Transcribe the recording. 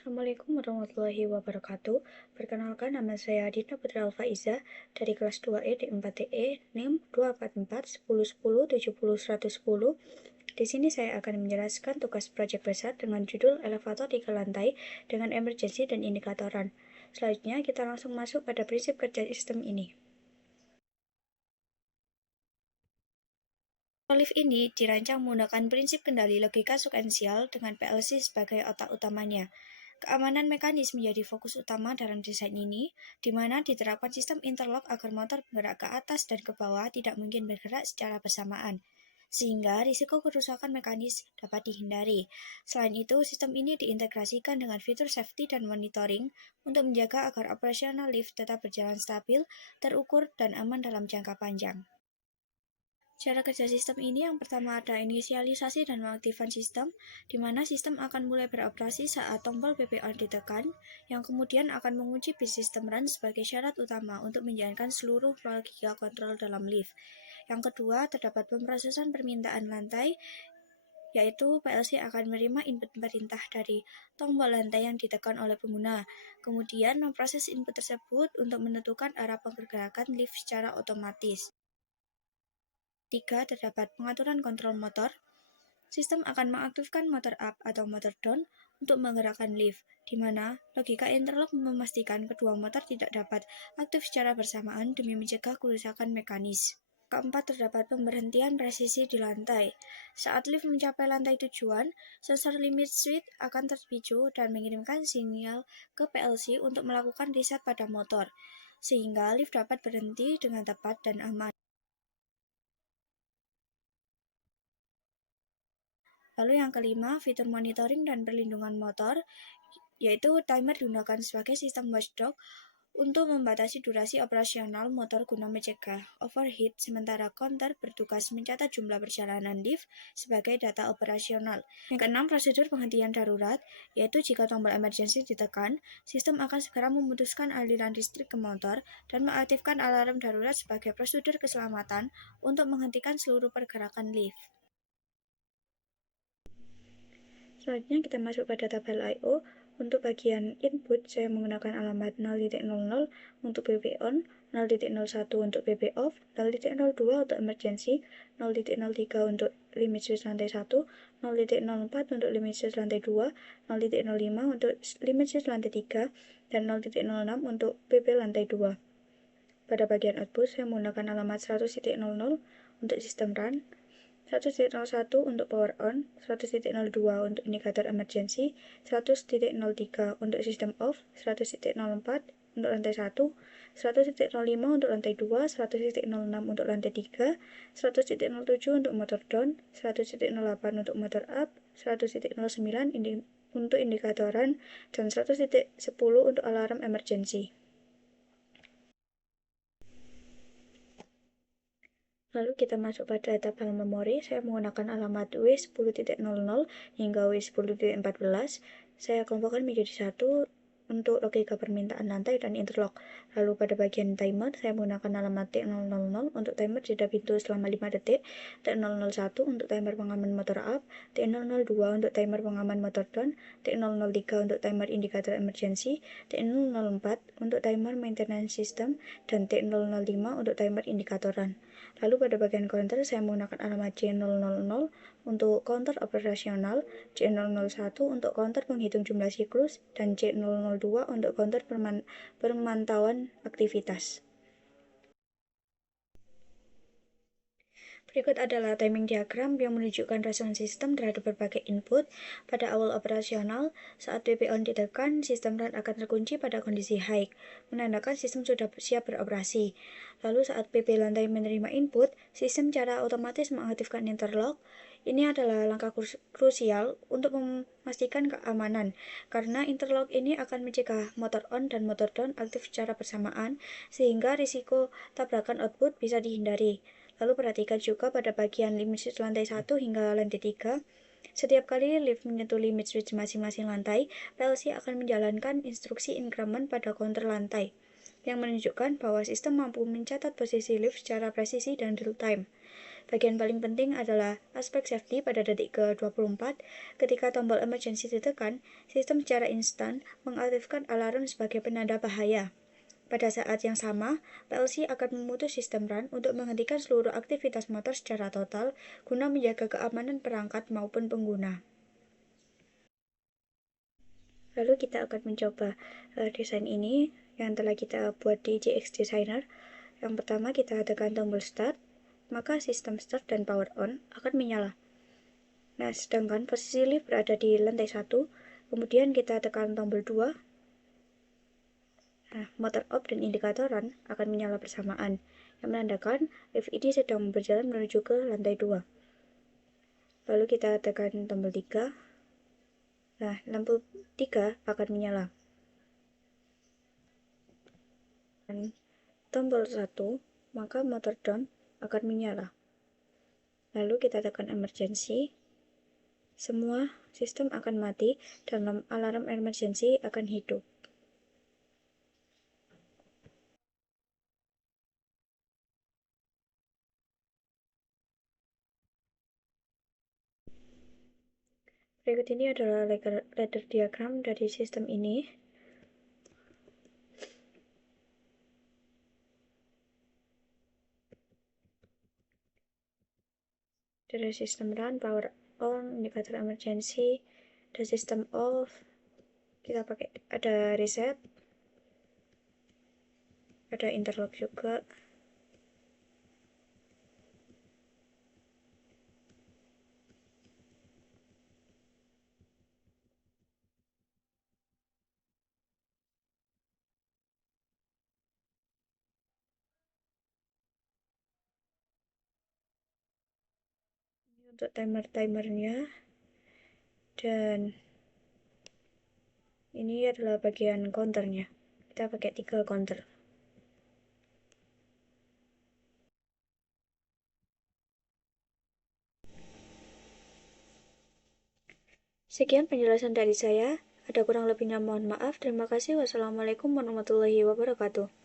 Assalamualaikum warahmatullahi wabarakatuh. Perkenalkan, nama saya Aditya Putra Alfaiza dari kelas 2E di 4TE, NIM 24410700110. Di sini saya akan menjelaskan tugas proyek besar dengan judul elevator 3 lantai dengan emergency dan indikatoran. Selanjutnya, kita langsung masuk pada prinsip kerja sistem ini. Lift ini dirancang menggunakan prinsip kendali logika sekuensial dengan PLC sebagai otak utamanya. Keamanan mekanis menjadi fokus utama dalam desain ini, di mana diterapkan sistem interlock agar motor bergerak ke atas dan ke bawah tidak mungkin bergerak secara bersamaan, sehingga risiko kerusakan mekanis dapat dihindari. Selain itu, sistem ini diintegrasikan dengan fitur safety dan monitoring untuk menjaga agar operasional lift tetap berjalan stabil, terukur, dan aman dalam jangka panjang. Cara kerja sistem ini yang pertama ada inisialisasi dan mengaktifkan sistem, di mana sistem akan mulai beroperasi saat tombol PPO ditekan, yang kemudian akan mengunci bit sistem run sebagai syarat utama untuk menjalankan seluruh logika kontrol dalam lift. Yang kedua, terdapat pemrosesan permintaan lantai, yaitu PLC akan menerima input perintah dari tombol lantai yang ditekan oleh pengguna, kemudian memproses input tersebut untuk menentukan arah pergerakan lift secara otomatis. 3. Terdapat pengaturan kontrol motor. Sistem akan mengaktifkan motor up atau motor down untuk menggerakkan lift, di mana logika interlock memastikan kedua motor tidak dapat aktif secara bersamaan demi mencegah kerusakan mekanis. Keempat, terdapat pemberhentian presisi di lantai. Saat lift mencapai lantai tujuan, sensor limit switch akan terpicu dan mengirimkan sinyal ke PLC untuk melakukan reset pada motor, sehingga lift dapat berhenti dengan tepat dan aman. Lalu yang kelima, fitur monitoring dan perlindungan motor, yaitu timer digunakan sebagai sistem watchdog untuk membatasi durasi operasional motor guna mencegah overheat, sementara counter bertugas mencatat jumlah perjalanan lift sebagai data operasional. Yang keenam, prosedur penghentian darurat, yaitu jika tombol emergency ditekan, sistem akan segera memutuskan aliran listrik ke motor dan mengaktifkan alarm darurat sebagai prosedur keselamatan untuk menghentikan seluruh pergerakan lift. Selanjutnya kita masuk pada tabel I/O. Untuk bagian input, saya menggunakan alamat 0.00 untuk PP on, 0.01 untuk PP off, 0.02 untuk emergency, 0.03 untuk limit switch lantai 1, 0.04 untuk limit switch lantai 2, 0.05 untuk limit switch lantai 3, dan 0.06 untuk PP lantai 2. Pada bagian output, saya menggunakan alamat 100.00 untuk sistem run, 100.01 untuk power on, 100.02 untuk indikator emergency, 100.03 untuk sistem off, 100.04 untuk lantai 1, 100.05 untuk lantai 2, 100.06 untuk lantai 3, 100.07 untuk motor down, 100.08 untuk motor up, 100.09 untuk indikatoran, dan 100.10 untuk alarm emergency. Lalu kita masuk pada tabel memori. Saya menggunakan alamat W10.00 hingga W10.14. Saya kelompokkan menjadi satu untuk logika permintaan lantai dan interlock. Lalu pada bagian timer, saya menggunakan alamat T000 untuk timer jeda pintu selama 5 detik, T001 untuk timer pengaman motor up, T002 untuk timer pengaman motor down, T003 untuk timer indikator emergency, T004 untuk timer maintenance system, dan T005 untuk timer indikatoran. Lalu pada bagian counter, saya menggunakan alamat C000 untuk counter operasional, C001 untuk counter penghitung jumlah siklus, dan C002 untuk counter pemantauan aktivitas. Berikut adalah timing diagram yang menunjukkan respon sistem terhadap berbagai input. Pada awal operasional, saat PP on ditekan, sistem run akan terkunci pada kondisi high, menandakan sistem sudah siap beroperasi. Lalu saat PP lantai menerima input, sistem secara otomatis mengaktifkan interlock. Ini adalah langkah krusial untuk memastikan keamanan, karena interlock ini akan mencegah motor on dan motor down aktif secara bersamaan, sehingga risiko tabrakan output bisa dihindari. Lalu perhatikan juga pada bagian limit switch lantai 1 hingga lantai 3. Setiap kali lift menyentuh limit switch masing-masing lantai, PLC akan menjalankan instruksi increment pada counter lantai, yang menunjukkan bahwa sistem mampu mencatat posisi lift secara presisi dan real time. Bagian paling penting adalah aspek safety pada detik ke-24. Ketika tombol emergency ditekan, sistem secara instan mengaktifkan alarm sebagai penanda bahaya. Pada saat yang sama, PLC akan memutus sistem run untuk menghentikan seluruh aktivitas motor secara total guna menjaga keamanan perangkat maupun pengguna. Lalu kita akan mencoba desain ini yang telah kita buat di JX Designer. Yang pertama kita tekan tombol start, maka sistem start dan power on akan menyala. Nah, sedangkan posisi lift berada di lantai 1, kemudian kita tekan tombol 2. Nah, motor off dan indikator run akan menyala bersamaan, yang menandakan lift ini sedang berjalan menuju ke lantai 2. Lalu kita tekan tombol 3. Nah, lampu 3 akan menyala. Dan tombol 1, maka motor down akan menyala. Lalu kita tekan emergency. Semua sistem akan mati dan alarm emergency akan hidup. Berikut ini adalah ladder diagram dari sistem ini. Dari sistem run, power on, indikator emergency, dan sistem off. Kita pakai ada reset, ada interlock juga. Ini untuk timernya, dan ini adalah bagian counternya. Kita pakai 3 counter. Sekian penjelasan dari saya. Ada kurang lebihnya mohon maaf. Terima kasih. Wassalamualaikum warahmatullahi wabarakatuh.